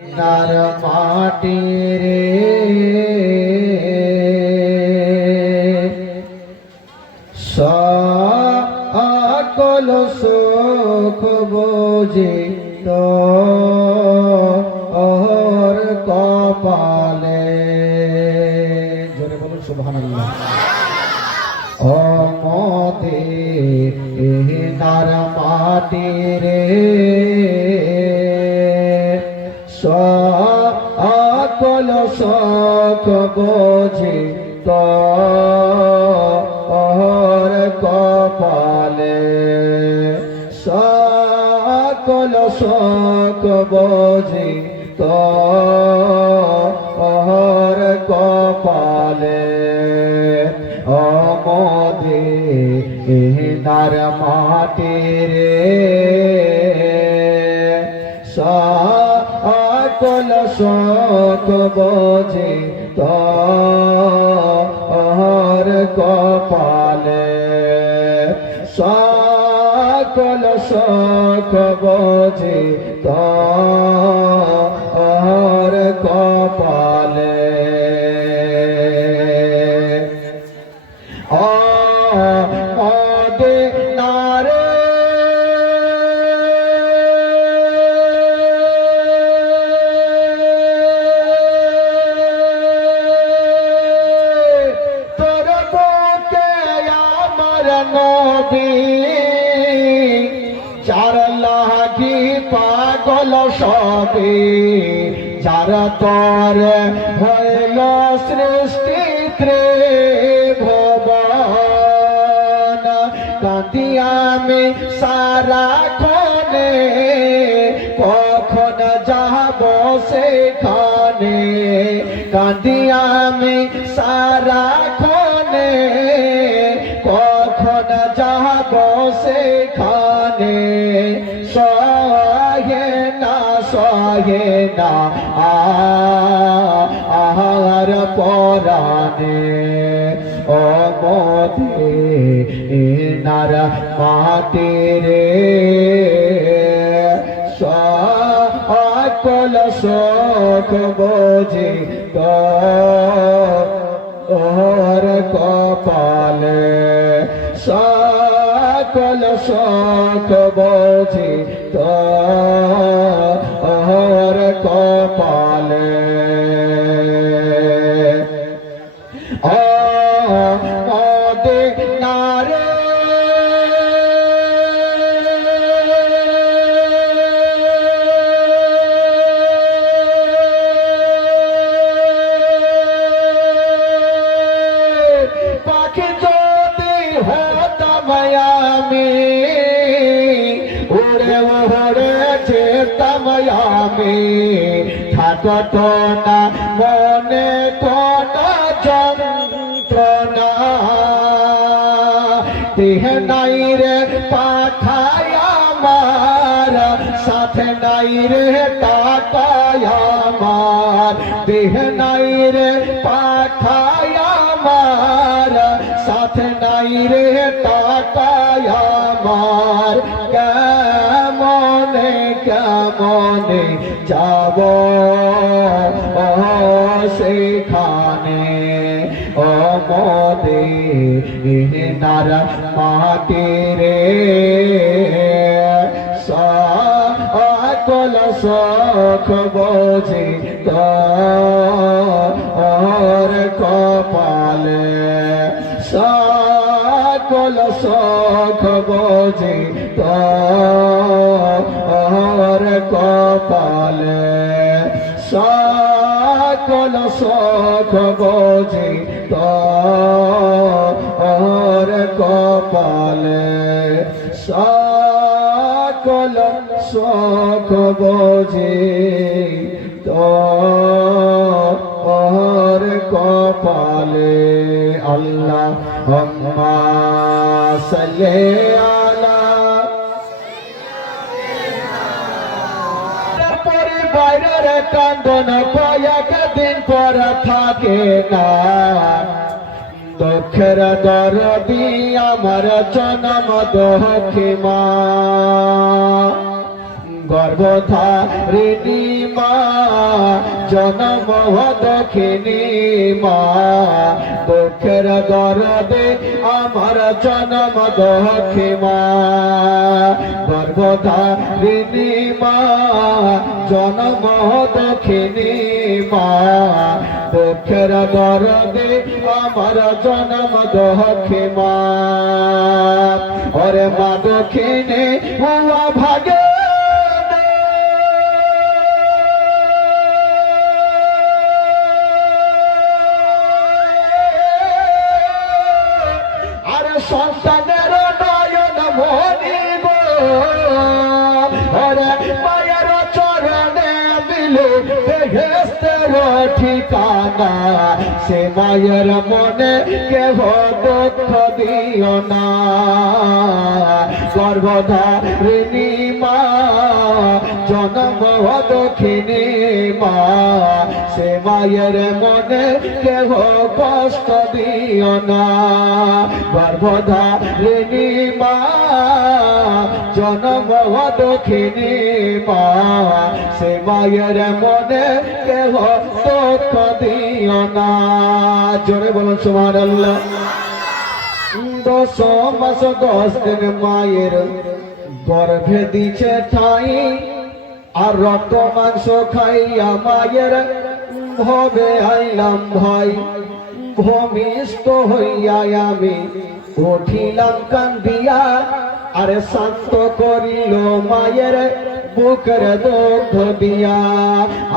নার মাটি রে সকল সুখ বুঝি তোর কপালে। জোরে বলুন সুবহানাল্লাহ। ও মদিনার মাটি রে সকল সুখ বুঝি তোর কপালে। সকল সুখ বুঝি তোর কপালে। ও মদিনার মাটি রে সকল সুখ বুঝি তোর কপালে। সকল সুখ বুঝি তোর কপালে। যার লাগি পাগল সবে, যার তোর হইল সৃষ্টি ত্রিভুবন। কাঁদি আমি সারাক্ষণে, কখন যাব সেখানে। কাঁদি আমি সারাক্ষণে, কখন যাব সেখানে। সহে না আহার পরাণে। ও মদিনার মাটি রে সকল সুখ বুঝি তোর কপালে। সকল সুখ বুঝি তোর কপালে। ও মদিনার পাখি যদি হতাম আমি, উড়ে উড়ে যেতাম আমি। থাকত না মনে কোন যন্ত্রণা, দেহ নাই রে পাঠায় আমার, সাথে নাই রে টাকায় আমার। দেহ নাই রে পাঠায় আমার, সাথে নাই রে টাকায় আমার। কেমনে কেমনে যাব সেখানে। ও মদিনার মাটি রে সকল সুখ বুঝি তোর কপালে। সকল সুখ বুঝি তোর কপালে। সকল সুখ বুঝি তোর কপালে। সকল সুখ বুঝি তোর কপালে। আল্লাহুম্মা সাল্লি আলা। পরিবারের কান্দন কয়েকদিন পর থাকে না, দুঃখের দরদি আমার জনম দুঃখী মা। গর্ভধারিণী মা জনম দক্ষিণী মা দুঃখের দরদে আমার জনম দক্ষী মা গর্ভধারিণী মা জনম দক্ষিণী মা দুঃখের দরদে আমার জনম দক্ষী মা ওরে মা দক্ষিণী হুয়া ভাগে সন্তানের নয়ন মনিব ওরে মায়ের চরণে মিলে বেহেশতের ঠিকানা সে মায়ের মনে কেহ দুঃখ দিও না গর্ভধারিণী মা জনম দক্ষিণী মা সে মায়ের মনে কেহ কষ্ট দিও না গর্ভধারিণী মা জনম দক্ষিণী মা সে মায়ের মনে কেহ দুঃখ দিও না জোরে বলুন সুবহানাল্লাহ 10 মাস 10 দিন মায়ের গর্ভে দিছে ঠাই আর রক্ত মাংস খাইয়া মায়ের ভবে আইলাম ভাই ভূমিষ্ঠ হইয়া আমি উঠিলাম কান্দিয়া আরে শান্ত করিল মায়ের বুকের দুঃখ দিয়া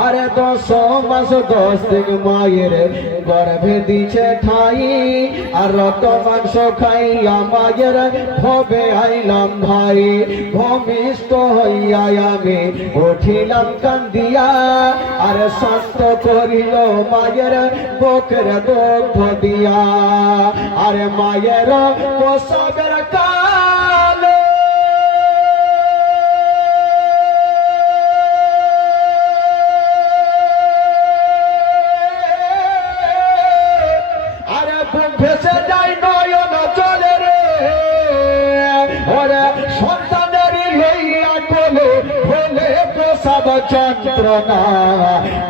আরে 10 মাস 10 দিন মায়ের গর্ভে দিছে ঠাই আর রক্ত মাংস খাইয়া মায়ের ভবে আইলাম ভাই ভূমিষ্ঠ হইয়া আমি উঠিলাম কান্দিয়া আরে শান্ত করিল মায়ের বুকের দুঃখ দিয়া আরে মায়ের প্রসবের কালে ভেসে যায় নয়ন চলে রে ওরে সন্তানেরই লইয়া কোলে হলে প্রসব যন্ত্রণা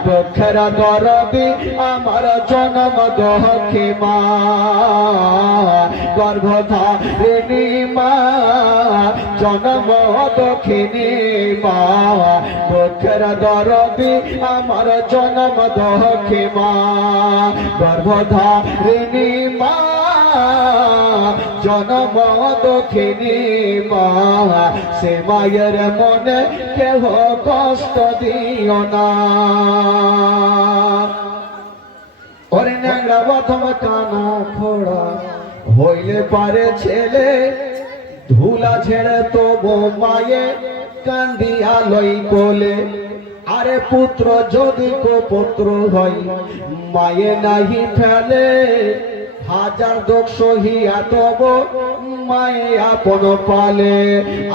দুঃখের দরদি আমার জনম দক্ষী মা গর্ভধারিণী মা জনম দক্ষিণী মা দুঃখের দরদি আমার জনম দক্ষী মা গর্ভধারিণী মা জনম দক্ষিণী মা সে মায়ের মনে কেহ কষ্ট দিও না ওরে ন্যাংরা প্রথম কানা খোড়া হইলে পারে ছেলে ধুলা ছেড়ে তবু মায়ে কান্দিয়া লই কোলে আরে পুত্র যদি পুত্র হয় মায়ে নাহি ফেলে হাজার দুঃখ সহিয়া তব মায়ে আপন পালে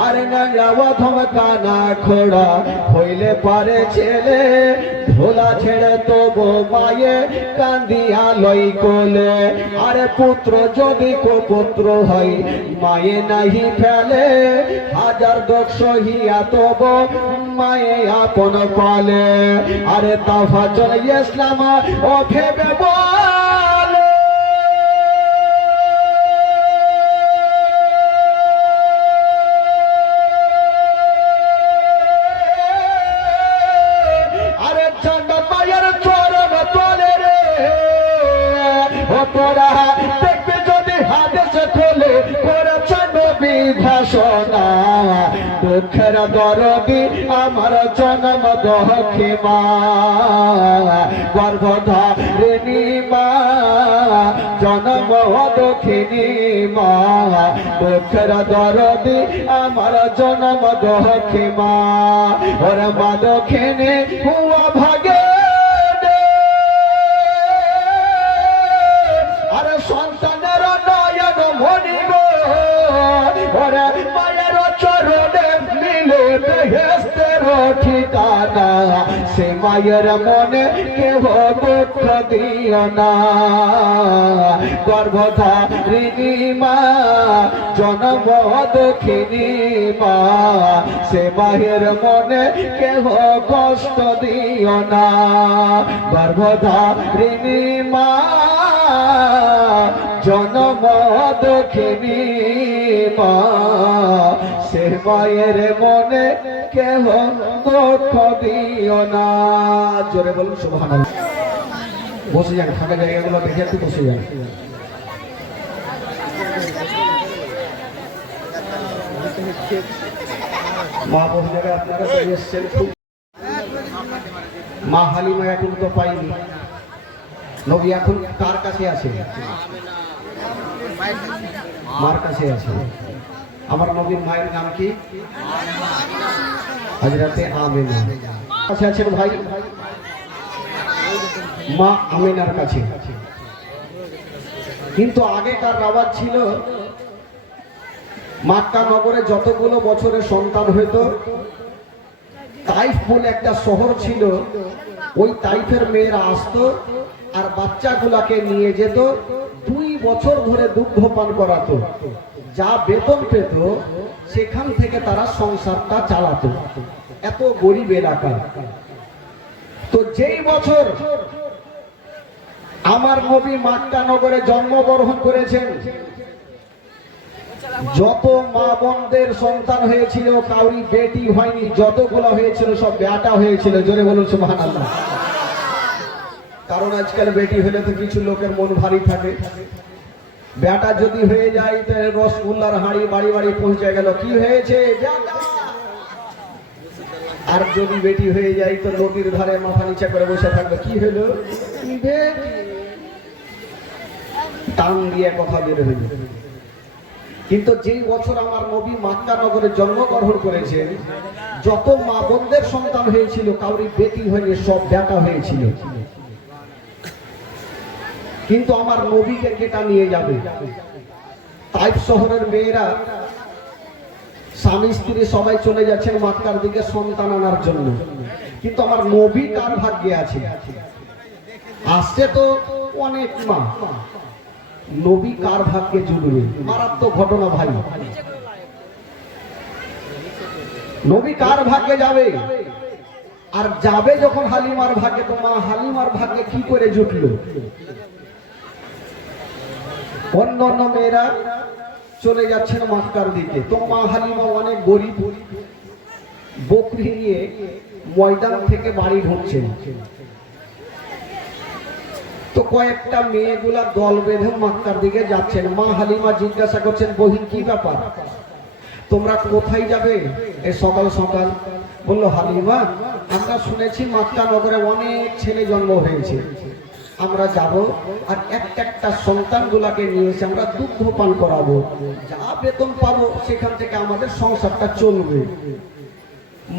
আরে ন্যাংরা প্রথম কানা খোড়া হইলে পারে ছেলে ধুলা ছেড়ে তবু মায়ে কান্দিয়া লই কোলে আরে পুত্র যদি পুত্র হয় মায়ে নাহি ফেলে হাজার দুঃখ সহিয়া তবু মায়ে আপন পালে আরে তাফাজুল ইসলাম ও ভেবে বলে দেখবে যদি হাদিস খোলে করেছেন নবী ঘোষণা দুঃখের দরদি আমার জনম দক্ষী মা গর্ভধারিণী মা জনম দক্ষিণী মা দুঃখের দরদি আমার জনম দক্ষী মা ওরে মা দক্ষিণী হুয়া ভাগে সন্তানের নয়ন মনিব ওরে মায়ের চরণে মিলে বেহেশতের ঠিকানা সে মায়ের মনে কেহ দুঃখ দিও না গর্ভধারিণী মা জন্ম দুঃখিনী মা সে মায়ের মনে কেহ কষ্ট দিও না গর্ভধারিণী মা জন্ম দুঃখিনী মা সে মায়ের মনে কেহ দুঃখ দিও না। জোরে বলুন সুবহানাল্লাহ। বসে যান, ফাঁকা জায়গাগুলো দেখে একটু বসে যান। মা বহু জায়গায় আপনারা তো এসছেন, খুব মা হালিমা এখন তো পাইনি, নবী এখন কার কাছে আছে? মার কাছে আছে। আমার নবীর মায়ের নাম কি? হযরতে আমিনা। কাছে আছেন ভাই, মা আমিনার কাছে। কিন্তু আগেকার রাওয়াজ ছিল মক্কা নগরে যতগুলো বছরের সন্তান হইতো, তাইফ বলে একটা শহর ছিল, ওই তাইফের মেয়েরা আসতো আর বাচ্চাগুলাকে নিয়ে যেত, 2 বছর ধরে দুগ্ধ পান করাতো, যা বেতন পেত সেখান থেকে তারা সংসারটা চালাতো। এত গরিব এলাকা। তো যেই বছর আমার নবী মক্কা নগরে জন্মগ্রহণ করেছেন, যত মা বোনদের সন্তান হয়েছিল কাউরি বেটি হয়নি, যতগুলো হয়েছিল সব বেটা হয়েছিল। জোরে বলুন সুবহানাল্লাহ। কারণ আজকাল বেটি হলে তো কিছু লোকের মন ভারী থাকে, বেটা যদি হয়ে যায় তো রসগোল্লার হাঁড়ি বাড়ি বাড়ি পৌঁছে গেল, কি হয়েছে বেটা। আর যদি বেটি হয়ে যায় তো নদীর ধারে মাথা নিচে করে বসে থাকবে, কি হলো বেটি, টান দিয়ে কথা বের হইল। কিন্তু যেই বছর আমার নবী মক্কা নগরে জন্মগ্রহণ করেছেন, যত মা বোনদের সন্তান হয়েছিল কাউরি বেটি হয়নি, সব বেটা হয়েছিল। কিন্তু আমার নবীকে কেটা নিয়ে যাবে? তাইফ শহরের মেয়েরা স্বামী স্ত্রী সবাই চলে যাচ্ছেন মক্কার দিকে সন্তান আনার জন্য, কিন্তু আমার নবী কার ভাগ্যে আছে? আসছে তো অনেক মা, নবী কার ভাগ্যে জুড়বে? মারাত্মক ঘটনা ভাই। নবী কার ভাগ্যে যাবে? আর যাবে যখন হালিমার ভাগ্যে, তো মা হালিমার ভাগ্যে কি করে জুটলো? অন্য অন্য মেয়েরা চলে যাচ্ছেন মক্কার দিকে, তো মা হালিমা অনেক গরিব, বকরি নিয়ে ময়দান থেকে বাড়ি ঢুকছেন। তো কয়েকটা মেয়েগুলা দল বেঁধে মক্কার দিকে যাচ্ছেন। মা হালিমা জিজ্ঞাসা করছেন, বহিন কি ব্যাপার, তোমরা কোথায় যাবে এই সকাল সকাল? বললো, হালিমা আমরা শুনেছি মক্কা নগরে অনেক ছেলে জন্ম হয়েছে, আমরা যাব আর একটা সন্তান গুলাকে নিয়ে এসে আমরা দুগ্ধ পান করাবো, যা বেতন পাবো সেখান থেকে আমাদের সংসারটা চলবে।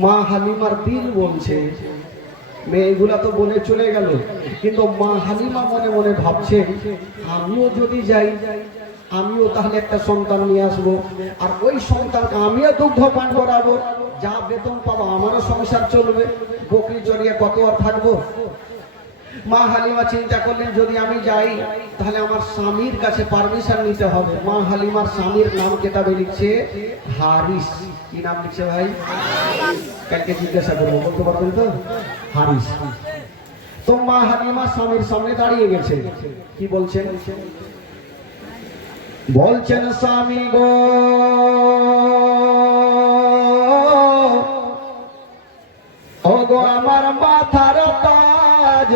মা হালিমার দিল বলছে, মেয়েগুলা তো বলে চলে গেল, কিন্তু মা হালিমা মনে মনে ভাবছে, আমিও যদি যাই, আমিও তাহলে একটা সন্তান নিয়ে আসবো, আর ওই সন্তানকে আমিও দুগ্ধ পান করাবো, যা বেতন পাবো আমারও সংসার চলবে, বকরি চড়িয়ে কত আর থাকবো। মা হালিমা চিন্তা করলেন, যদি আমি যাই তাহলে আমার স্বামীর কাছে পারমিশন নিতে হবে। মা হালিমার স্বামীর নাম কেতাবে লিখছে হারিস। কি নাম লিখছে ভাই? কালকে জিজ্ঞাসা করবো, বলতে পারবেন তো? হারিস। তো মা হালিমা স্বামীর সামনে দাঁড়িয়ে গেছে, কি বলছেন? বলছেন, স্বামী গো ওগো আমার মাথার তাজ,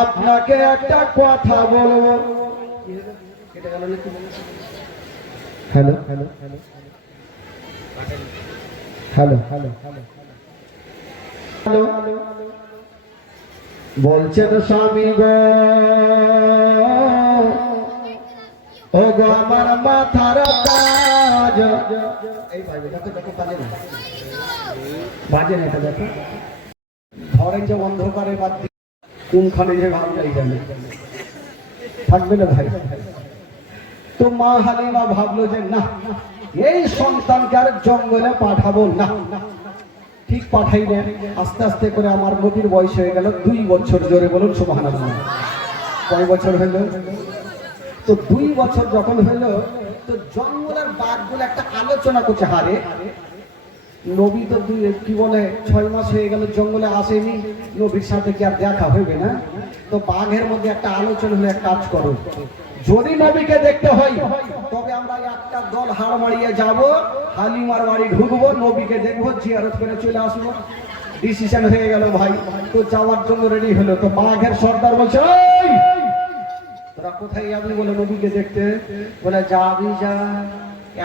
আপনাকে একটা কথা বলবো। Hello hello hello hello hello বলছেন, স্বামী গো ওগো আমার মাথার তাজ। এই ভাই দেখো দেখো পালে না বাজে না, এটা দেখো ঘরে যে অন্ধকারে বাদ কোনখানে যে ভাবটাই জানে থাকবে না ভাই। তো মা হালিমা ভাবলো যে না, এই সন্তানকে আর জঙ্গলে পাঠাবো না, ঠিক পাঠাইলেন। আস্তে আস্তে করে আমার নবীর বয়স হয়ে গেল 2 বছর। জোরে বলুন সুবহানাল্লাহ। কয় বছর হইল? তো 2 বছর যখন হইল, তো জঙ্গলের বাঘগুলো একটা আলোচনা করছে, হারে নবী তো কি বলে 6 মাস হয়ে গেল জঙ্গলে আসেনি, নবীর সাথে কি আর দেখা হইবে না? তো বাঘের মধ্যে একটা আলোচনা হলো, এক কাজ করো, যদি নবীকে দেখতে হয় তবে আমরা একটা দল হাড় মারিয়ে যাব, হালিমার বাড়ি ঢুকবো, নবীকে দেখবো, জিয়ারত করে চলে আসবো। ডিসিশন হয়ে গেল ভাই। তো যাওয়ার জন্য রেডি হলো। তো বাঘের সর্দার বলছে, ওই তোরা কোথায় যাবি বলে নবীকে দেখতে? বলে যাবি যা,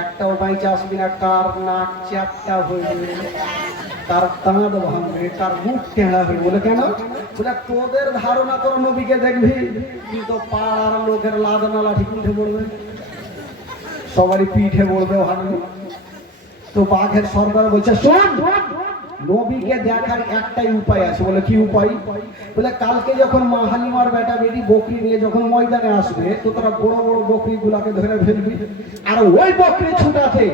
একটাও বাইচে আসবি না, কার নাক চ্যাপটা হইবে, তার দাঁত ভাঙবে, তার মুখ টেঁড়া হইবে। বলে কেন? বলে তোদের ধারণা তোর নবীকে দেখবি, কিন্তু পাড়ার লোকের লাদনা লাঠি পিঠে পড়বে, সবারই পিঠে পড়বে ভাঙবে। তো বাঘের সর্দার বলছে, শোন, নবীকে দেখার একটাই উপায় আছে। বলে কি উপায়? বলে কালকে যখন মা হালিমার বেটা বেটি বকরি নিয়ে যখন ময়দানে আসবে, তো তারা বড় বড় বকরি গুলাকে ধরে ফেলবি, আর ওই বকরি ছুটাতে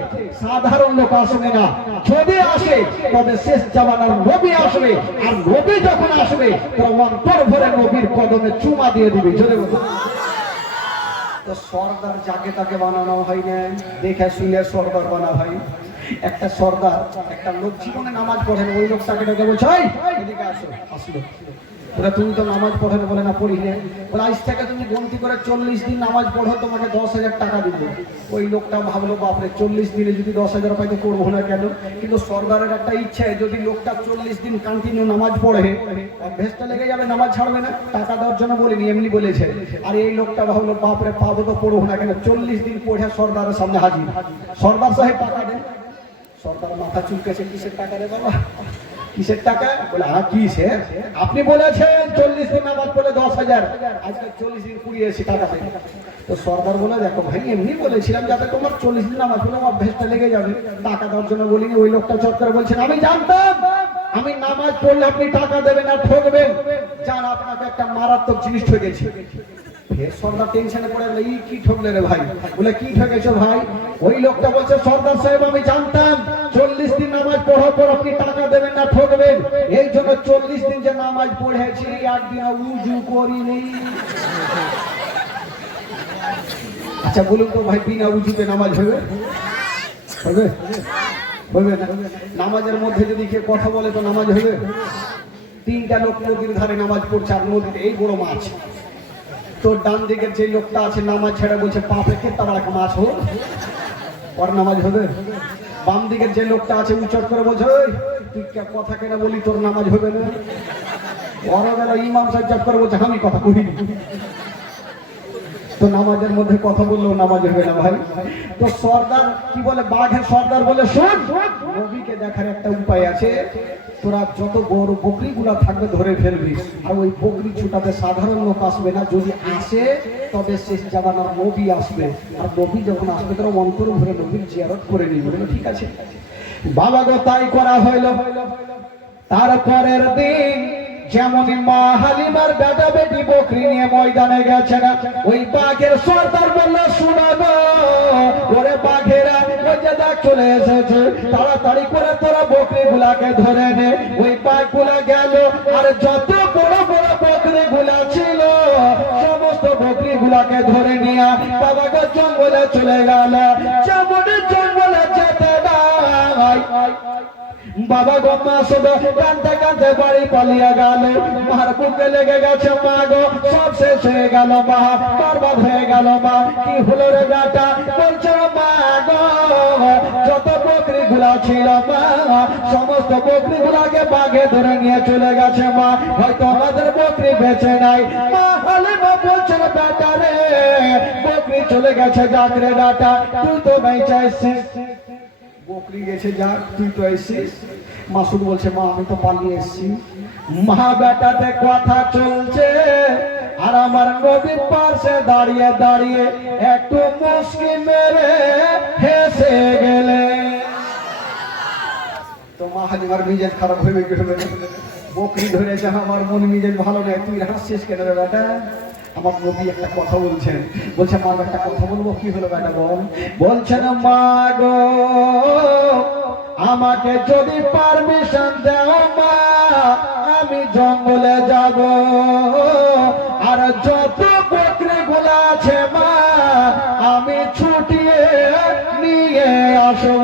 সাধারণ লোক আসবে না, যদি আসে তবে শেষ জামানার নবী আসবে, আর নবী যখন আসবে তোরা অন্তর ভরে নবীর কদমে চুমা দিয়ে দিবি। জোরে বলো। তো সর্দার যাকে তাকে বানানো হয় না, দেখে শুনে সর্দার বানা হয়। একটা সর্দার একটা লোক জীবনে নামাজ পড়েন, ওই লোকটাকে ডেকে বলছে, এদিকে আসো। আসলো। বলে তুমি তো নামাজ পড়ো না। বলে না, পড়ি না। বলে আজ থেকে তুমি গন্তি করে 40 দিন নামাজ পড়ো, তোমাকে 10,000 টাকা দিব। ওই লোকটা ভাবলো, বাপরে 40 দিনে যদি 10,000 পাই তো করবো না কেন? কিন্তু সর্দারের একটা ইচ্ছে, যদি লোকটা 40 দিন কন্টিনিউ নামাজ পড়ে, অভ্যেসটা লেগে যাবে, নামাজ ছাড়বে না। টাকা দেওয়ার জন্য বলিনি, এমনি বলেছে। আর এই লোকটা ভাবলো, বাপরে পাবো তো পড়বো না কেন? 40 দিন পড়ে সর্দারের সামনে হাজির। সর্দার সাহেব টাকা দেন। সর্দার মাথা চুলকেছে, কিসের টাকা রে বাবা, কিসের টাকা? বলে হ্যাঁ কিসের, আপনি বলেছেন 40 দিন নামাজ পড়লে 10,000, আজকে 40 দিন পুড়িয়েছি, টাকা দেন। তো সর্দার বলে, দেখো ভাই, এমনি বলেছিলাম যাতে তোমার 40 দিন নামাজ পড়লে অভ্যেসটা লেগে যাবে, টাকা দেওয়ার জন্য বলিনি। ওই লোকটা চট করে বলছেন, আমি জানতাম আমি নামাজ পড়লে আপনি টাকা দেবেন আর ঠকবেন, জান আপনাকে একটা মারাত্মক জিনিস ঠকেছি। সর্দার টেনশনে পড়ে গেল, ই কি ঠকলে রে ভাই? বলে কি ঠকেছো ভাই? ওই লোকটা বলছে, সর্দার সাহেব আমি জানতাম 40 দিন নামাজ পড়ার পর আপনি টাকা দেবেন না, ঠকবেন, এই জন্য 40 দিন যে নামাজ পড়েছি একদিন উজু করিনি। আচ্ছা বলুন তো ভাই, বিনা উজুতে নামাজ হবে? হবে? হবে না। নামাজের মধ্যে যদি কেউ কথা বলে তো নামাজ হবে? 3টা লোক নদীর ধারে নামাজ পড়ছে, আর নদীতে এই বড় মাছ। তো ডান দিকের যে লোকটা আছে নামাজ ছেড়ে বলছে, পাপে কেতা বড় মাছ হোক, ওর নামাজ হবে? বাম দিকের যে লোকটা আছে উচ্চট করে বলছে, তুই কথা কেন বলি, তোর নামাজ হবে না? ওরা গেল ইমাম সাহেব চট করে বলছে, আমি কথা কহিনি। তো নামাজের মধ্যে কথা বললেও নামাজ হবে না ভাই। তো সর্দার কি বলে, বাঘের সর্দার বলে, শোন, নবীকে দেখার একটা উপায় আছে, তোরা যত বড় বকরি গুলা থাকবে ধরে ফেলবি, আর ওই বকরি ছুটাতে সাধারণ লোক আসবে না, যদি আসে তবে শেষ জামানার নবী আসবে, আর নবী যখন আসবে তোরা অন্তর ভরে নবীর জিয়ারত করে নিবি। ঠিক আছে বাবা গো, তাই করা হইল। তারপরের দিন যেমন মা হালিমার বেটা বেটি বকরি নিয়ে ময়দানে গেছে না, ওই বাঘের সর্দার বললো, শোনাবো ওরে বাঘেরা, ওই যে দেখ চলে এসেছে, তাড়াতাড়ি করে তোরা বকরি গুলাকে ধরে নে। ওই বাঘ গুলা গেল, আর যত বড় বড় বকরি গুলা ছিল সমস্ত বকরি গুলাকে ধরে নিয়ে বাবা গো জঙ্গলে চলে গেল। যেমন জঙ্গলে যেতে নাই, বাবা গো মা শুধু কাঁদতে কাঁদতে বাড়ি পালিয়ে গেল। মার বুকে লেগে গেছে, মা গো সব শেষ হয়ে গেল, মা বরবাদ হয়ে গেল। মা কি হলো রে বেটা? বলছে, মা গো যত বকরি গুলা ছিল মা, সমস্ত বকরি গুলাকে বাঘে ধরে নিয়ে চলে গেছে, মা হয়তো আমাদের বকরি বেঁচে নাই। মা হালিমা বলছে, বেটা রে বকরি চলে গেছে, যাক রে বেটা, তুই তো বেঁচে আসছিস। বকরি গেছে যাক, তুই তো এসছিস। মাসুদ বলছে, মা আমি তো পালিয়ে এসছি। মা বেটাতে কথা চলছে, আর আমার নবীর পাশে দাঁড়িয়ে দাঁড়িয়ে একটু মুস্কি মেরে হেসে গেলে। তো মা হালিমার মিজাজ খারাপ হয়ে গেল, বকরি ধরেছে, আমার মন মিজাজ ভালো নেই, তুই হাসছিস কেন রে বেটা? আমার নবী একটা কথা বলছেন, বলছে, মা একটা কথা বলবো। কি হলো বেটা বল? বলছেন, মা গো আমাকে যদি পারমিশন দাও মা, আমি জঙ্গলে যাব, আর যত বকরি গুলা আছে মা আমি ছুটিয়ে নিয়ে আসব।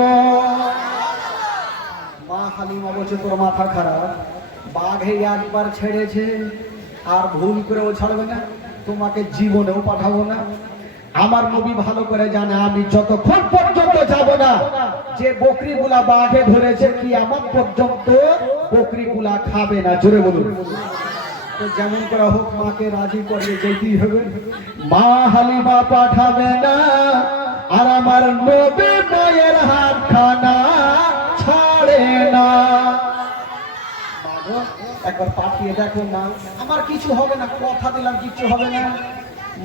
মা হালিমা বলছে তোর মাথা খারাপ, বাঘে একবার ছেড়েছে আর ভুল করেও ছাড়বে না, তোমাকে জীবনেও পাঠাবো না। আমার নবী ভালো করে জানে আমি যতক্ষণ পর্যন্ত যাব না, যে বকরিগুলা বাঘে ধরেছে কিয়ামত পর্যন্ত বকরিগুলা খাবে না। জোরে বলুন। তো যেমন করে হোক মাকে রাজি করিয়ে যেতেই হবে। মা হালিমা পাঠাবে না, আর আমার নবী মায়ের হাত খানা ছাড়ে না। একবার পাঠিয়ে দেখো মা, আমার কিছু হবে না, কথা দিলাম কিছু হবে না।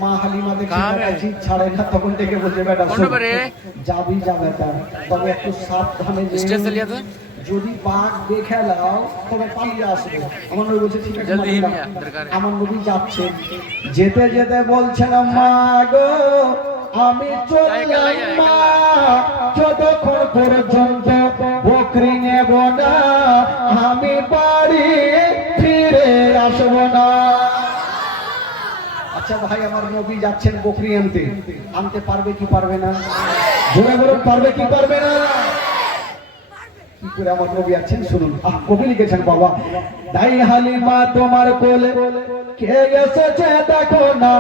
মা হালিমা দেখে জিদ ছাড়ে না, তখন থেকে বলছে বেটা যাবি যা বেটা, তবে একটু সাবধানে যদি বাঘ দেখে নাও তবে পালিয়ে আসবে। আমার নবী বলছে ঠিক আছে। আমার নবী যাচ্ছে, যেতে যেতে বলছেন মা গো আমি চললাম মা, যতক্ষণ পর্যন্ত বকরি নেব না আমি বাড়ি ফিরে আসব না। আচ্ছা ভাই, আমার নবী যাচ্ছেন বকরি আনতে, আনতে পারবে কি পারবে না? জোরে বলুন, পারবে কি পারবে না? কি করে আমার নবী আছেন শুনুন। কবি লিখেছেন বাবা, তাই হালিমা তোমার কোলে কে এসেছে দেখো না,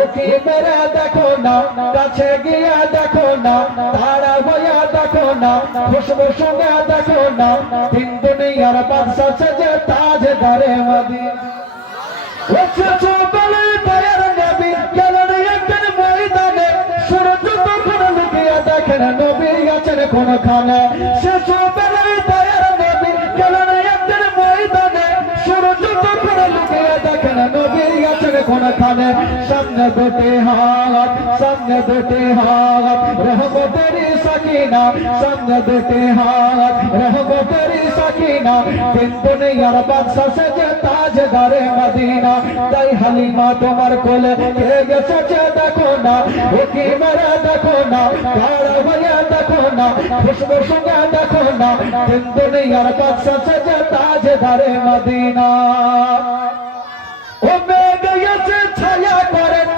ওকে মেরে দেখো না, কাছে গিয়ে দেখো না, তারা হইয়া দেখো না, খুশবু সঙ্গে দেখো না, তিন দুনিয়ার বাদশা সেজে তাজদারে মদিনা। এসেছো বলে দয়ার নবী গেলেন একদিন ময়দানে, সূরজ তখন লুকিয়ে দেখেন নবী আছেন কোনখানে। এসেছো বলে দয়ার নবী গেলেন একদিন ময়দানে, সূরজ তখন লুকিয়ে দেখেন নবী আছেন কোনখানে। সামনে দুটি হাত, সামনে দুটি হাত রহমতেরি সাকিনা, সামনে দুটি হাত রহমতেরি সাকিনা, তিন দুনিয়ার বাদশা সেজে তাজদারে মদিনা। তাই হালিমা তোমার কোলে কে গেছে দেখো না, ওকে মেরে দেখো না, কারা হইয়া দেখো না, খুশবু সঙ্গে দেখো না, তিন দুনিয়ার বাদশা সেজে তাজদারে মদিনা। ও মেঘ এসে ছায়া করেন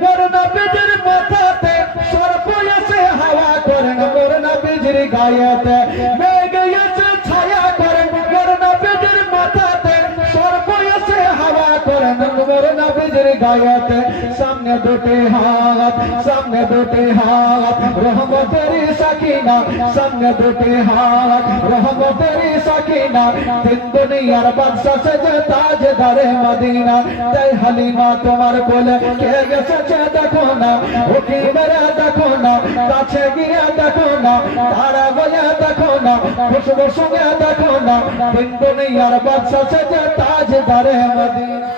মোর নবীর মাথাতে, সর্প এসে হাওয়া করেন মোর নবীর গায়েতে। মেঘ এসে ছায়া করেন মোর নবীর মাথাতে, সর্প এসে হাওয়া করেন মোর নবীর গায়েতে। সামনে দুটি হাত, সামনে দুটি হাত রহমতেরি সাকিনা, সামনে দুটি হাত রহমতেরি সাকিনা, তিন দুনিয়ার বাদশা সেজে তাজদারে মদিনা। তাই হালিমা তোমার কোলে কে গেছে দেখো না, ওকে মেরে দেখো না, কাছে গিয়ে দেখো না, তারা গিয়ে দেখো না, খুশবু সঙ্গে দেখো না, তিন দুনিয়ার বাদশা সেজে তাজদারে মদিনা।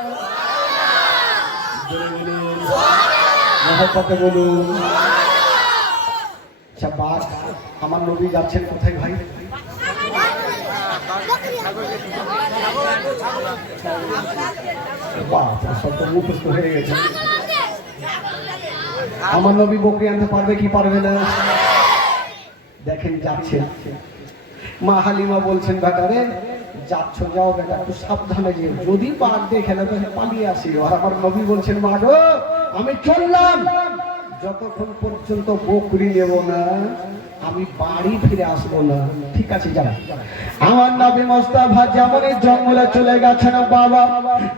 মহব্বতে বলুন। আচ্ছা বাঘ, আমার নবী যাচ্ছেন কোথায় ভাই? মুখস্থ হয়ে গেছে। আমার নবী বকরি আনতে পারবে কি পারবে না? দেখেন যাচ্ছে। মা হালিমা বলছেন বেটারে যাচ্ছ যাও বেটা, একটু সাবধানে যেও, যদি বাঘ দেখে না তাহলে পালিয়ে আসি। আর আমার নবী বলছেন মা গো আমি চললাম, যতক্ষণ পর্যন্ত বকরি নেব না আমি বাড়ি ফিরে আসবো না। ঠিক আছে যারা। আমার নবী মুস্তাফা যেমনই জঙ্গলে চলে গেছেন বাবা,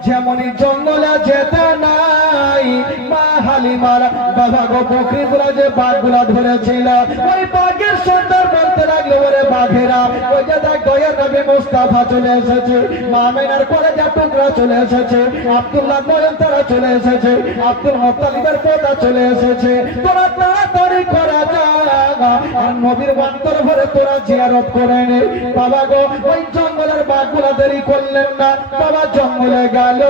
যেমনই জঙ্গলে যেতে নাই মা হালিমার বাবা গো বকরিগুলা যে বাঘগুলা ধরেছিল, ওই বাঘের সন্তান বলতে লাগলো ওরে বাঘেরা ওই যে দেখ দয়ার নবী মুস্তাফা চলে এসেছে, মা মেনার করে যা টুকরা চলে এসেছে, আব্দুল্লাহ নয়ন তারা চলে এসেছে, আব্দুল মুত্তালিবের পোতা চলে এসেছে, তোরা তাড়াতাড়ি করা যা আর নবীর বান্তর ঘরে তোরা জিয়ারত করে নে। বাবা গো ওই জঙ্গলের বাঘগুলা দেরি করলেন না, বাবা জঙ্গলে গেল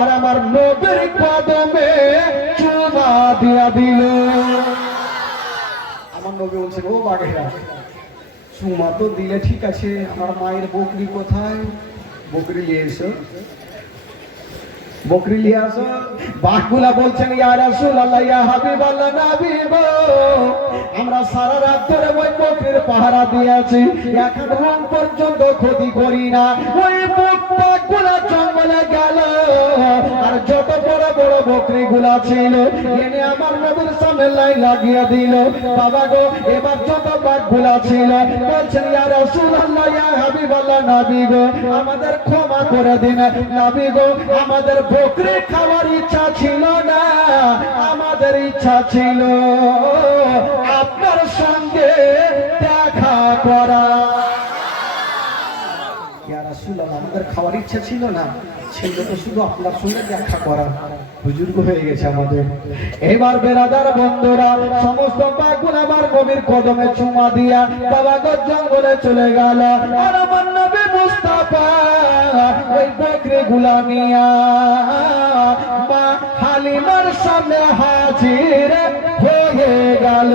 আর আমার নবীর কদমে চুমা দিয়া দিল। আমার নবী বলছেন ও বাঘেরা চুমা তো দিলে ঠিক আছে, আমার মায়ের বকরি কোথায়? বকরি নিয়ে এসো। বকরি নিয়ে আসো। বাঘগুলা বলছেন ইয়া রাসূলুল্লাহ ইয়া হাবিবাল্লাহ নবী গো, আমরা সারা রাত ধরে ওই বকরির পাহারা দিয়েছি, এখন ঘুম পর্যন্ত ক্ষতি করি না। ওই বাঘগুলা জঙ্গলে গেল আর যত বড় বড় বকরি গুলা ছিল এনে আমার নবীর সামনে লাইন লাগিয়ে দিল। বাবা গো, এবার যত বাঘগুলা ছিল বলছেন ইয়া রাসূলুল্লাহ ইয়া হাবিবাল্লাহ নবী গো, আমাদের ক্ষমা করে দিন নবী গো, আমাদের বকরি খাওয়ার ইচ্ছা ছিল না, আমাদের ইচ্ছা ছিল আপনার সঙ্গে দেখা করা। ইয়া রাসূলুল্লাহ, আমাদের খাওয়ার ইচ্ছা ছিল না, ছিল তো শুধু আপনার সঙ্গে দেখা করা। বুজুর্গ হয়ে গেছে আমাদের। এবার বেরাদার বন্ধুরা, সমস্ত পাগল আমার নবীর কদমে চুমা দিয়া বাবা গো জঙ্গলে চলে গেল। আর আমার নবী মুস্তাফা ওই বকরি গুলা নিয়া মা হালিমার সামনে হাজির হয়ে গেল।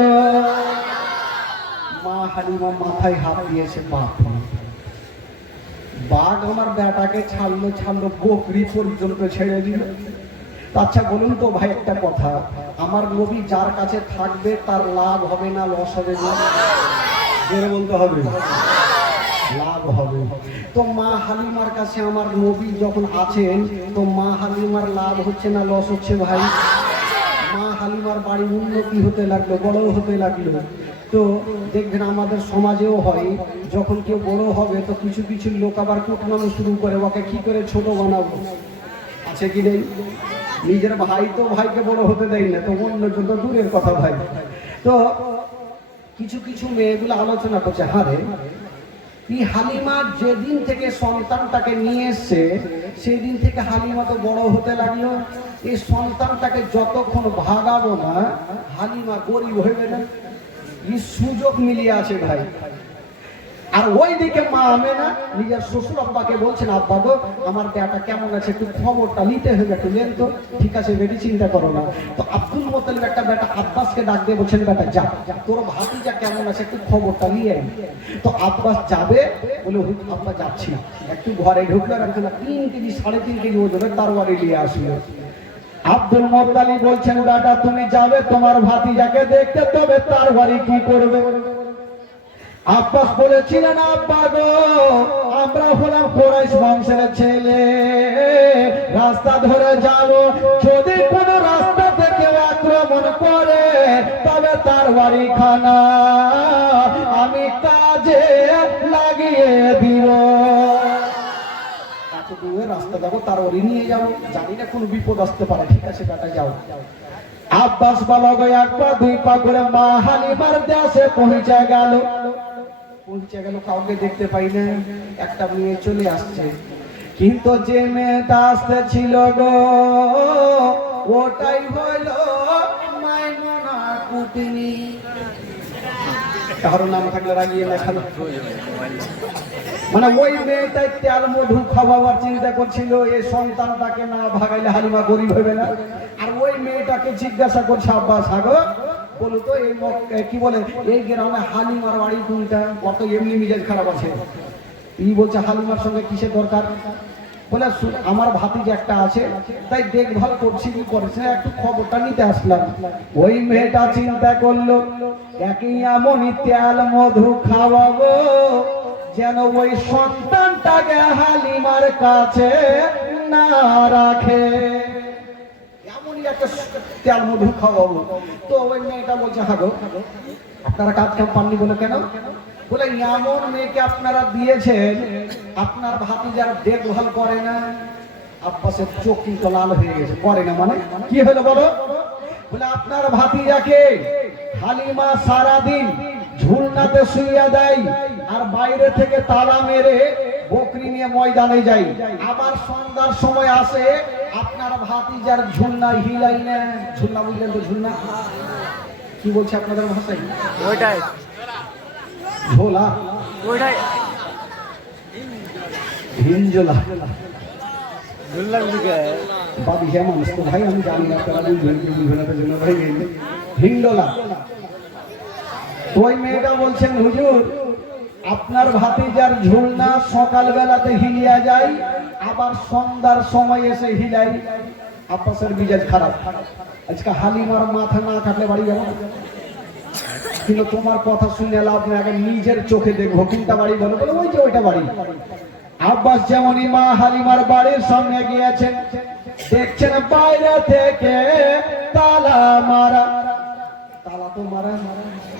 মা হালিমা মাথায় হাত দিয়েছে, বাপ বাঘ আমার বেটাকে ছাড়লো, বকরি পর্যন্ত ছেড়ে দিল। আচ্ছা বলুন তো ভাই একটা কথা, আমার নবী যার কাছে থাকবে তার লাভ হবে না লস হবে? না জোরে বলতে হবে, লাভ হবে। তো মা হালিমার কাছে আমার নবী যখন আছেন, তো মা হালিমার লাভ হচ্ছে না লস হচ্ছে ভাই? মা হালিমার বাড়ি উন্নতি হতে লাগলো, বড় হতে লাগলো। তো দেখবেন আমাদের সমাজেও হয়, যখন কেউ বড় হবে তো কিছু কিছু লোক আবার কুটনামো শুরু করে, ওকে কি করে ছোট বানাবো, আছে কি নেই? নিজের ভাই তো ভাইকে বড় হতে দেয় না, তো অন্যজন তো দূরের কথা ভাই। তো কিছু কিছু মেয়েগুলো আলোচনা করছে, হারে এই হালিমা যেদিন থেকে সন্তানটাকে নিয়ে এসছে সেদিন থেকে হালিমা তো বড় হতে লাগলো, এই সন্তানটাকে যতক্ষণ ভাগাবো না হালিমা গরিব হইবে না। এই সুযোগ মিলিয়ে আছে ভাই। আর ওইদিকে মা আমেনা নিজের শ্বশুর আব্বাকে বলছেন, আব্বা গো আমার বেটা কেমন আছে, একটু খবরটা নিতে হবে, একটু নেন তো। ঠিক আছে বেটি, চিন্তা করো না। তো আব্দুল মোত্তালিব একটা বেটা আব্বাসকে ডাক দিয়ে বলছেন, বেটা যা, তোর ভাতিজা কেমন আছে একটু খবরটা নিয়ে আয়। তো আব্বাস যাবে, বলে আব্বা যাচ্ছি। একটু ঘরে ঢুকলো, একখানা 3 কেজি 3.5 কেজি ওজনের তরবারি নিয়ে আসলো। আব্দুল মোত্তালিব বলছেন, বেটা তুমি যাবে তোমার ভাতিজাকে দেখতে, তবে তরবারি কি করবে? আব্বাস বলেছিলেন, আব্বা গো আমরা হলাম কুরাইশ বংশের ছেলে, রাস্তা ধরে যাব, যদি কোন রাস্তা থেকে আক্রমণ করে তবে তার বাড়ি খানা আমি কাজে লাগিয়ে দিব। রাস্তা যাবো, তার বাড়ি নিয়ে যাবো, জানি না কোন বিপদ আসতে পারে। ঠিক আছে বেটা যাও। আব্বাস বাবা গো 1 পা 2 পা করে মা হালিমার দেশে পৌঁছে গেল। কাউকে দেখতে পাই না, একটা মেয়ে চলে আসছে, কিন্তু যে মেয়েটা আসতে ছিল গো ওটাই হইল মাইমুনা কুতিনি। কারো নাম থাকলে রাগিয়ে লেখালো, মানে ওই মেয়েটাই তেল মধু খাওয়াবার চিন্তা করছিল, এই সন্তানটাকে না ভাগাইলে হালিমা গরিব হবে না। আর ওই মেয়েটাকে জিজ্ঞাসা করছে, আব্বা সাগো বলো তো এই কি বলে এই গ্রামে হালিমার বাড়ি কোনটা? কত এমনি মিজাজ খারাপ আছে। ই বলছে হালিমার সঙ্গে কিসের দরকার? বলে আমার ভাতিজা একটা আছে, তাই দেখভাল করছি, কি করছে একটু খবরটা নিতে আসলাম। ওই মেয়েটা চিন্তা করলো, একই এমনই তেল মধু খাওয়াবো যেন ওই সন্তানটাকে হালিমার কাছে না রাখে, এমনই একটা তেল মধু খাওয়াবো। তো ওই মেয়েটা বলছে, হাগো আপনারা কাজ কাম পাননি? বলে কেন? বলে এমন মেয়েকে আপনারা দিয়েছেন আপনার ভাতিজার দেখভাল করে না। আব্বাসের চোখ কিন্তু লাল হয়ে গেছে। করে না মানে কি হলো বলো? বলে আপনার ভাতিজাকে হালিমা সারাদিন ঝুলনাতে শুইয়া দেয় আর বাইরে থেকে তালা মেরে বকরি নিয়ে ময়দানে যাই, আবার সন্ধ্যার সময় আসে আপনার ভাতিজার ঝুলনা হিলাই না। ঝুলনা বুঝলেন তো? ঝুলনা কি বলছে আপনাদের ভাষায়? ওইটাই ঝোলা, ওইটাই হিঞ্জোলা। বাবি হ্যাঁ মানুষ তো ভাই, আমি জানি না তারা বুঝবেন ভাই। হিন্ডোলা। ওই মেয়েটা বলছেন, হুজুর আপনার ভাতিজার ঝুলনা সকাল বেলাতে হিলিয়া যায়, আবার সন্ধ্যার সময় এসে হিলাই। আব্বাসের মিজাজ খারাপ, আজকে হালিমার মাথা না কাটলে বাড়ি যাবো, কিন্তু তোমার কথা শুনে লাভ নেই, আগে নিজের চোখে দেখবো কোনটা বাড়ি। বলো বলে ওই যে ওইটা বাড়ি। আব্বাস যেমনই মা হালিমার বাড়ির সামনে গিয়েছেন, দেখছেন বাইরে থেকে তালা মারা। তালা তো মারা,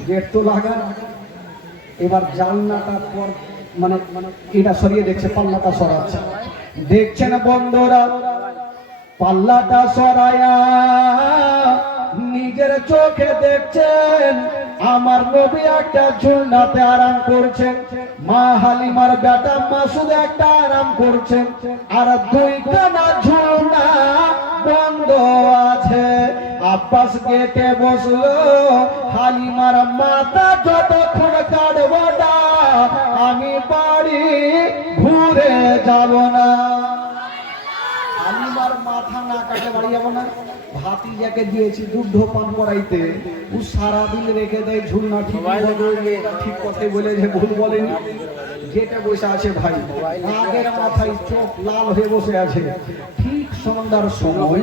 গেট তো লাগা। এবার জানলাটা পর মানে এটা সরিয়ে দেখছে, পাল্লাটা সরাচ্ছে। দেখছেন বন্ধুরা, পাল্লাটা সরায়া নিজের চোখে দেখছেন আমার নবী একটা ঝুলনাতে আরাম করছেন, মা হালিমার বেটা মাসুদ একটা আরাম করছেন, আর দুইখানা ঝুলনা বন্ধ আছে। আব্বাস গেটে বসলো, হালিমার মাথা যতক্ষণ কাটবো না আমি বাড়ি ঘুরে যাব না। হালিমার মাথা না কাটে বাড়ি যাবো না। ভাতিজাকে দিয়েছি দুধ পান করাইতে, ও সারাদিন রেখে দেয় ঝুলনা। ঠিক কথাই বলে যে ভুল বলেনি, যেটা বসে আছে ভাই আগের মাথায় চোখ লাল হয়ে বসে আছে। ঠিক সন্ধ্যার সময়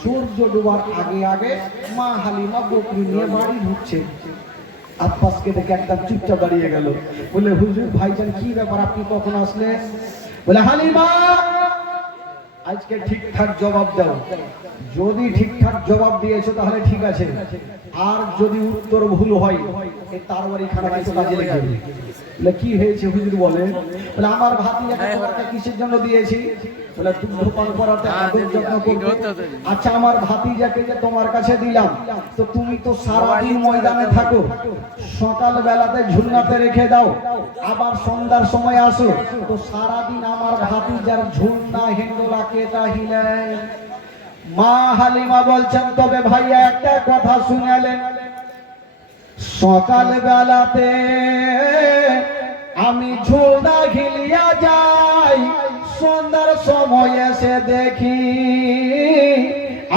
সূর্য ডোবার আগে আগে মা হালিমা বকরি নিয়ে বাড়ি ঢুকছে। আব্বাসকে দেখে একটা চুপচাপ দাঁড়িয়ে গেল, বলে হুজুর ভাইজান কি ব্যাপার, আপনি কখন আসলেন? বলে হালিমা আজকে ঠিকঠাক জবাব দাও, যদি ঠিকঠাক জবাব দিয়েছো তাহলে ঠিক আছে, আর যদি উত্তর ভুল হয় এই তারবারি খানা কিছু কাজে লেগে যাবে। বলে কি হয়েছে হুজুর বলেন? বলে আমার ভাতিজাকে তোমাকে কিসের জন্য দিয়েছি? বলে দুধ পান করাতে আদর যত্ন করতে। আচ্ছা আমার ভাতিজাকে যে তোমার কাছে দিলাম, তো তুমি তো সারাদিন ময়দানে থাকো, সকাল বেলাতে ঝুলনাতে রেখে দাও, আবার সন্ধ্যার সময় আসো, তো সারাদিন আমার ভাতিজার ঝুলনা হেন্ডোলা কেটা হিলেন। মা হালিমা বলছেন তবে ভাইয়া একটা কথা শুনালেন, সকাল বেলাতে আমি ঝুলনা হিলিয়া যাই, সন্ধ্যার সময় এসে দেখি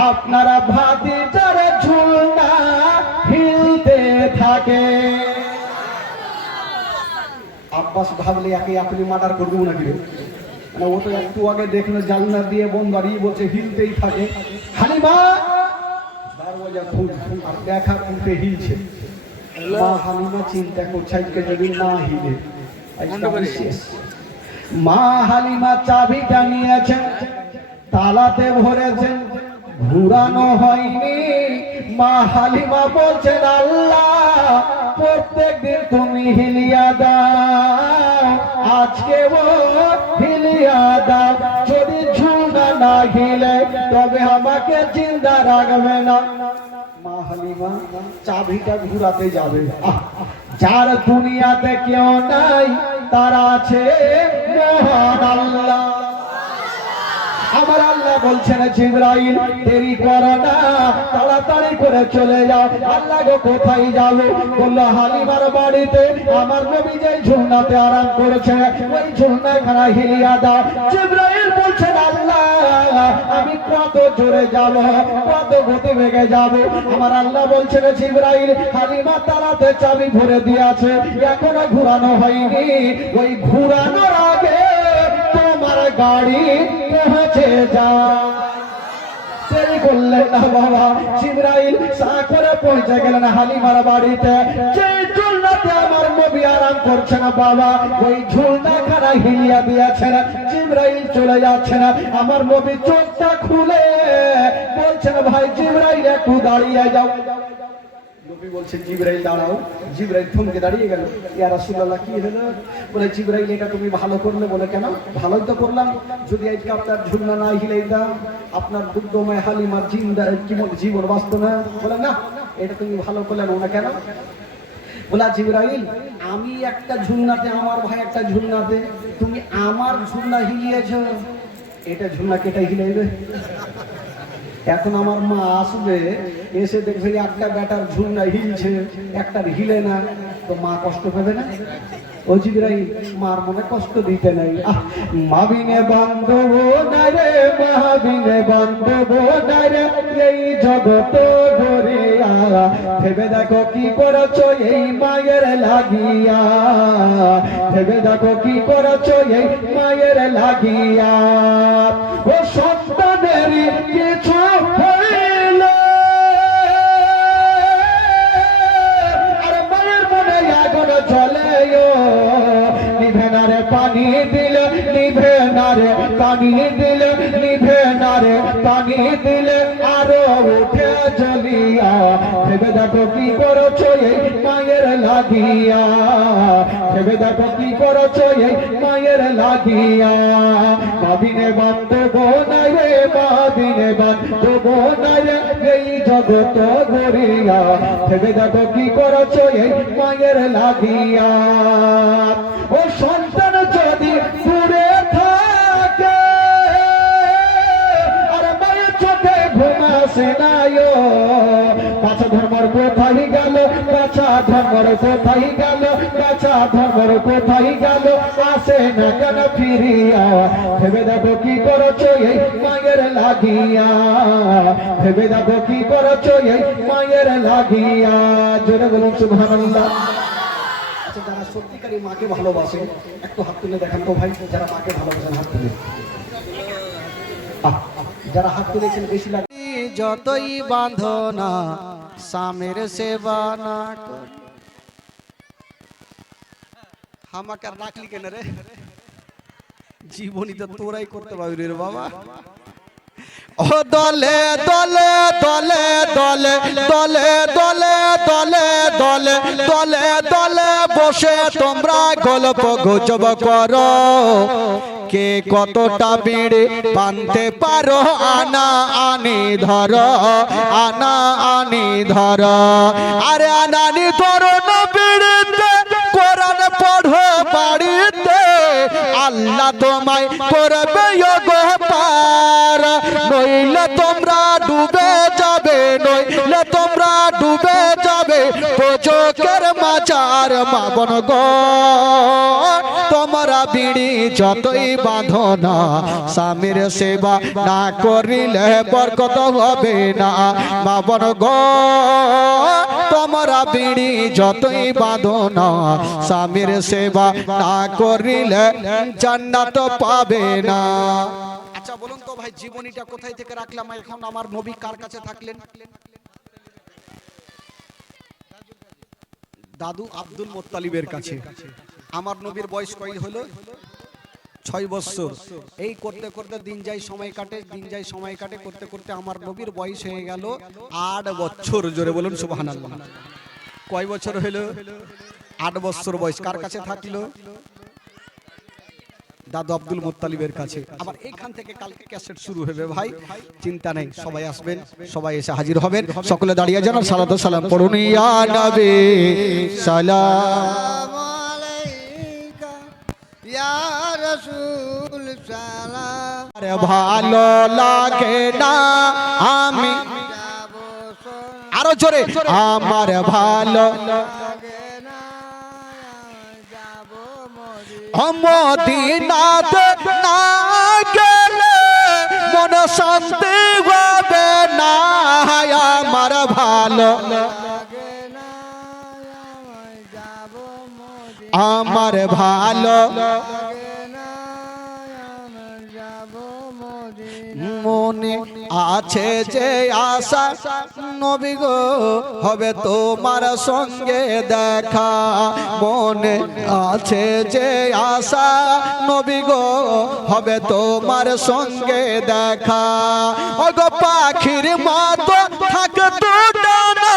আপনারা ভাতিজার ঝুলনা হিলতে থাকে। আব্বাস ভাবলে একে আপনি মার্ডার করবো নাকি, মানে ও তো একটু আগে দেখলো জানলা দিয়ে বন্ধ, আর ই বলছে হিলতেই থাকে। হালিমা দরওয়াজা খুল, আর দেখা খুলতে হিলছে। মা হালিমা চিন্তা করছে আজকে যদি না হিলে শেষ। মা হালিমা চাবিটা নিয়েছেন, তালাতে ভরেছেন, ঘুরানো হয়নি। মা হালিমা বলছেন আল্লাহ প্রত্যেক দিন তুমি হিলিয়া দাও, আজকে ও হিলিয়া দাও, যদি ঝুলনা না হিলে তবে আমাকে জিন্দা রাখবে না। মা হালিমা চাবিটা ঘুরাতে যাবে। যার দুনিয়াতে কেউ নাই তার আছে মহান আল্লাহ। আমার আল্লাহ বলছেন জিবরাইল দেরি করো না, তাড়াতাড়ি করে চলে যাও। আল্লাহ গো কোথায় যাবে? বলল হালিমার বাড়িতে আমার নবী যে ঝুলনাতে আরাম করেছে ওই ঝুলনাখানা হিলিয়া দাও। জিবরাইল বলছেন আল্লাহ আমি কত জোরে যাব, কত গতি বেগে যাব? আমার আল্লাহ বলছেন জিবরাইল হালিমা তালাতে চাবি ভরে দিয়েছে, এখনো ঘুরানো হয়নি, ওই ঘুরানোর আগে তোমার গাড়ি পৌঁছে যা। দেরি করলেন না বাবা, জিবরাইল সাকরে পৌঁছে গেলেন হালিমার বাড়িতে। যে ঝুলনাতে আমার নবী আরাম করছে না বাবা, ওই ঝুলনাখানা হিলিয়া দিয়েছেন। জিবরাইল চলে যাচ্ছে না, আমার নবী চোখটা খুলে বলছেন ভাই জিবরাইল একটু দাঁড়িয়ে যাও। নবী বলছেন জিবরাইল দাঁড়াও। জিবরাইল থমকে দাঁড়িয়ে গেল। ইয়া রাসূলুল্লাহ কি হলো? বলে জিবরাইল এটা তুমি ভালো করলে। বলে কেন? ভালোই তো করলাম, যদি আজকে আপনার ঝুলনা না হিলাইতাম আপনার দুগ্ধময় হালিমার জীবন বাঁচত না। বলে না এটা তুমি ভালো করলে না। কেন? বলে জিবরাইল আমি একটা ঝুলনাতে, আমার ভাই একটা ঝুলনাতে, তুমি আমার ঝুলনা হিলিয়েছ, এটা ঝুলনা কেটে হিলাইবে? এখন আমার মা আসবে, এসে দেখবে একটা বেটার ঝুলনা হিলছে, একটা হিলে না, তো মা কষ্ট পাবে না? ও জিবরাইল মার মনে কষ্ট দিতে নাই। মাবিনে বান্ধব নাই রে, মাবিনে বান্ধব নাই রে, এই জগৎ ধরে ভেবে দেখো কি করেছো এই মায়ের লাগিয়া, ভেবে দেখো কি করেছো এই মায়ের লাগিয়া। ও সন্তানের কিছু হইল আর মায়ের মনে আগুন জ্বলে, নিভে না রে পানি দিলে, নিভে না রে পানি দিলে, নিভে না রে পানি দিলে আরো উঠে জ্বলিয়া। ভেবে দেখো কি করেছো এই মায়ের লাগিয়া, ভেবে দেখো কি করেছো এই মায়ের লাগিয়া। মাবিনে বান্ধব নাই রে, মাবিনে বান্ধব নাই রে এই জগত গড়িয়া। ভেবে দেখো কি করেছো এই মায়ের লাগিয়া। ও সন্তান যদি দূরে থাকে আর মায়ের চোখে ঘুম আসে না, কাঁচা ধর্মর কোথায় গেল, কাঁচা ধর্মর কোথায় গেল, কাঁচা ধর্মর কোথায় গেল, আসে না কেন ফিরিয়া। ভেবে দেখো কি করেছো এই মায়ের লাগিয়া, ভেবে দেখো কি করেছো এই মায়ের লাগিয়া। জোরে বলুন সুবহানাল্লাহ। যারা সত্যিকারী মাকে ভালোবাসে একটু হাত তুলে দেখান তো ভাই, যারা মাকে ভালোবাসেন হাত তুলে, যারা হাত তুলেছেন বেশি লাগে। যতই বাঁধো না স্বামীর সেবা না কর। আমাকে আর রাখলি কেন রে, জীবনী তো তোরাই করতে পারবি রে বাবা। ও দলে দলে দলে দলে দলে দলে দলে দলে দলে দলে বসে তোমরা গল্প গুজব করো, কে কতটা বিড়ি বানতে পারো, আনা আনি ধরো, আনা আনি ধরো। আরে আনানি ধরো না বিড়িতে, কোরআন পড়ো বাড়িতে, আল্লাহ তোমায় করবে গো পার। নইলে তোমরা ডুবে যাবে, নইলে তোমরা ডুবে যাবে চোখের মাচার মাবন গো। তোমরা বিড়ি যতই বাঁধো না স্বামীর সেবা না করিলে বরকত হবে না মাবন গো। তোমরা বিড়ি যতই বাঁধো না স্বামীর সেবা না করিলে জান্নাত পাবে না। আচ্ছা বলুন তো ভাই, জীবনীটা কোথায় থেকে রাখলাম এখন? আমার নবী কার কাছে থাকলেন? দাদু আব্দুল মুত্তালিবের কাছে। আমার নবীর বয়স কয় হলো? 6 বছর। এই করতে করতে দিন যায় সময় কাটে, দিন যায় সময় কাটে, করতে করতে আমার নবীর বয়স হয়ে গেল 8 বছর। জোরে বলুন সুবহানাল্লাহ। কয় বছর হলো? 8 বছর বয়স। কার কাছে থাকলো? দাদু আব্দুল মুত্তালিবের কাছে। আবার এখান থেকে কালকে ক্যাসেট শুরু হবে ভাই, চিন্তা নেই, সবাই আসবেন, সবাই এসে হাজির হবেন। সকলে দাঁড়িয়ে যান, সালাত ও সালাম পড়ুন। ইয়া নবী সালাম আলাইকা ইয়া রাসূল সালাম। আরে ভালো লাগে না আমি, আরো জোরে, আমার ভালো মদিনাতে না গেলে মন শান্তি হবে না, আমার ভালো আমার ভালো মনে আছে যে আশা নবী গো হবে তোমার সঙ্গে দেখা, মনে আছে যে আশা নবী গো হবে তোমার সঙ্গে দেখা। ও গো পাখির মতো থাকে তো ডানা,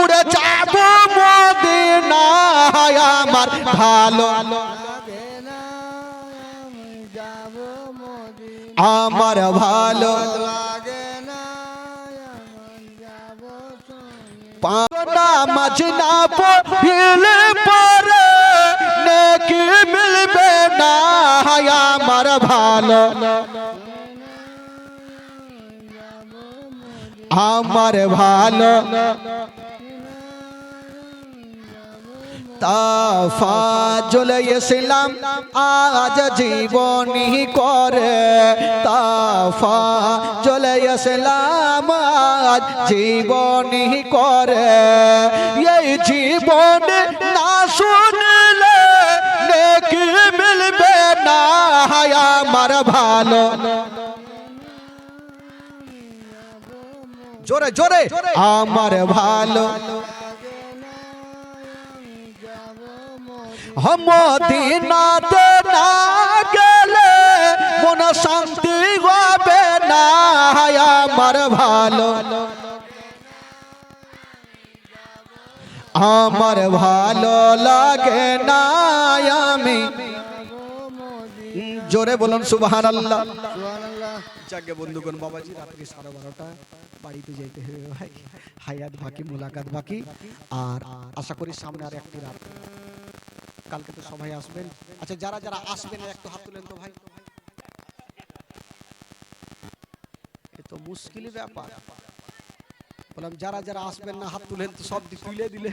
উড়ে যাব মদিনায়, আমার ভালো আমার ভালো নামাজ না পড়লে পরে নেকি মিলবে না, আমার ভালো আমার ভালো তাফাজুল ইসলাম আজ জীবনী করে, তাফাজুল ইসলাম আজ জীবনী করে। এই জীবন না শুনলে নেকি মিলবে না, আমার ভালো জোরে জোরে আমার ভালো মদিনাতে না গেলে মন শান্তি হবে না, আমার ভালো আমার ভালো লাগে না আমি। জোরে বলুন সুবহানাল্লাহ। যাকে বন্ধুগণ বাবাজি রাত্রি 12:30 বাড়িতে যেতে হবে ভাই, হায়াত বাকি মুলাকাত বাকি, আর আশা করি সামনে আর একটি রাত। কালকে তো সবাই আসবেন। আচ্ছা যারা যারা আসবেন একটু হাত তুলেন তো ভাই, এ তো মুশকিল ব্যাপার। বললাম যারা যারা আসবেন না হাত তুলেন তো, সব তুলে দিলে